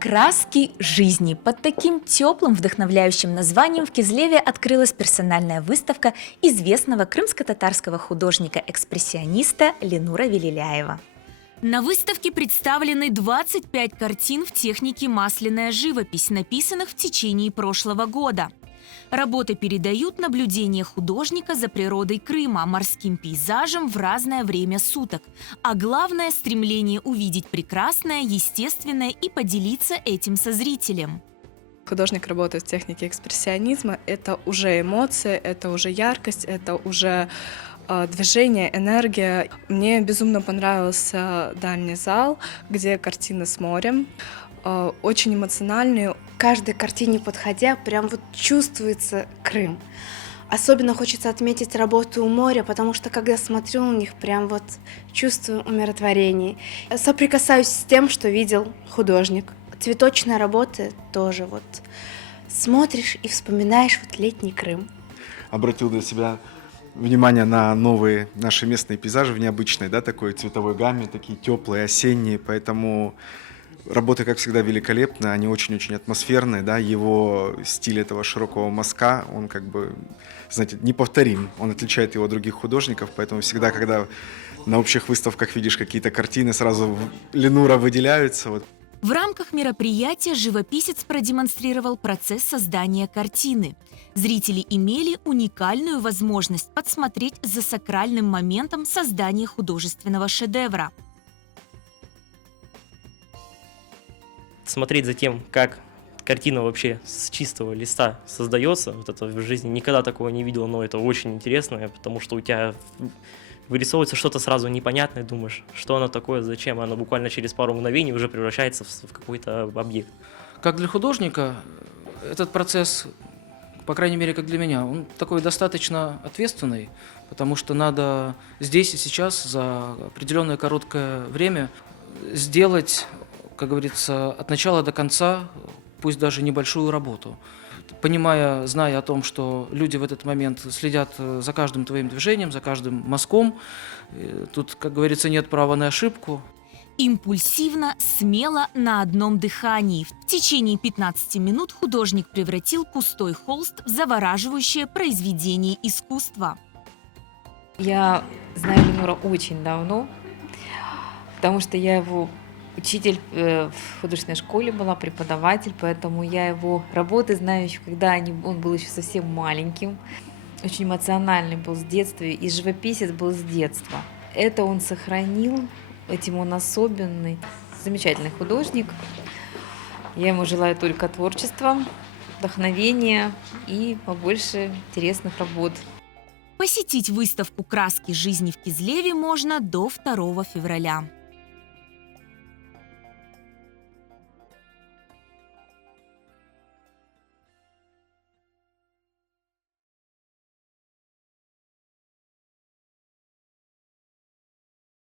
Краски жизни. Под таким теплым, вдохновляющим названием в Кизлеве открылась персональная выставка известного крымско-татарского художника-экспрессиониста Ленура Велиляева. На выставке представлены 25 картин в технике масляная живопись, написанных в течение прошлого года. Работы передают наблюдение художника за природой Крыма, морским пейзажем в разное время суток, а главное – стремление увидеть прекрасное, естественное и поделиться этим со зрителем. Художник работает в технике экспрессионизма. Это уже эмоции, это уже яркость, это уже движение, энергия. Мне безумно понравился дальний зал, где картины с морем. Очень эмоциональные. К каждой картине подходя, прям вот чувствуется Крым. Особенно хочется отметить работу у моря, потому что когда смотрю на них, прям вот чувствую умиротворение. Соприкасаюсь с тем, что видел художник. Цветочные работы тоже вот смотришь и вспоминаешь вот летний Крым. Обратил для себя внимание на новые наши местные пейзажи в необычной, такой цветовой гамме, такие теплые, осенние, поэтому работы, как всегда, великолепны, они очень-очень атмосферные, его стиль этого широкого мазка, он знаете, неповторим, он отличает его от других художников, поэтому всегда, когда на общих выставках видишь какие-то картины, сразу Ленура выделяются. В рамках мероприятия живописец продемонстрировал процесс создания картины. Зрители имели уникальную возможность подсмотреть за сакральным моментом создания художественного шедевра. Смотреть за тем, как картина вообще с чистого листа создается, вот это в жизни никогда такого не видел, но это очень интересно, потому что у тебя вырисовывается что-то сразу непонятное, думаешь, что оно такое, зачем, оно буквально через пару мгновений уже превращается в какой-то объект. Как для художника этот процесс, по крайней мере, как для меня, он такой достаточно ответственный, потому что надо здесь и сейчас за определенное короткое время сделать, как говорится, от начала до конца, пусть даже небольшую работу. Понимая, зная о том, что люди в этот момент следят за каждым твоим движением, за каждым мазком, тут, как говорится, нет права на ошибку. Импульсивно, смело, на одном дыхании. В течение 15 минут художник превратил пустой холст в завораживающее произведение искусства. Я знаю Ленура очень давно, потому что я его учитель в художественной школе была, преподаватель, поэтому я его работы знаю еще, когда он был еще совсем маленьким. Очень эмоциональный был с детства, и живописец был с детства. Это он сохранил, этим он особенный, замечательный художник. Я ему желаю только творчества, вдохновения и побольше интересных работ. Посетить выставку «Краски жизни» в Кизлеве можно до 2 февраля.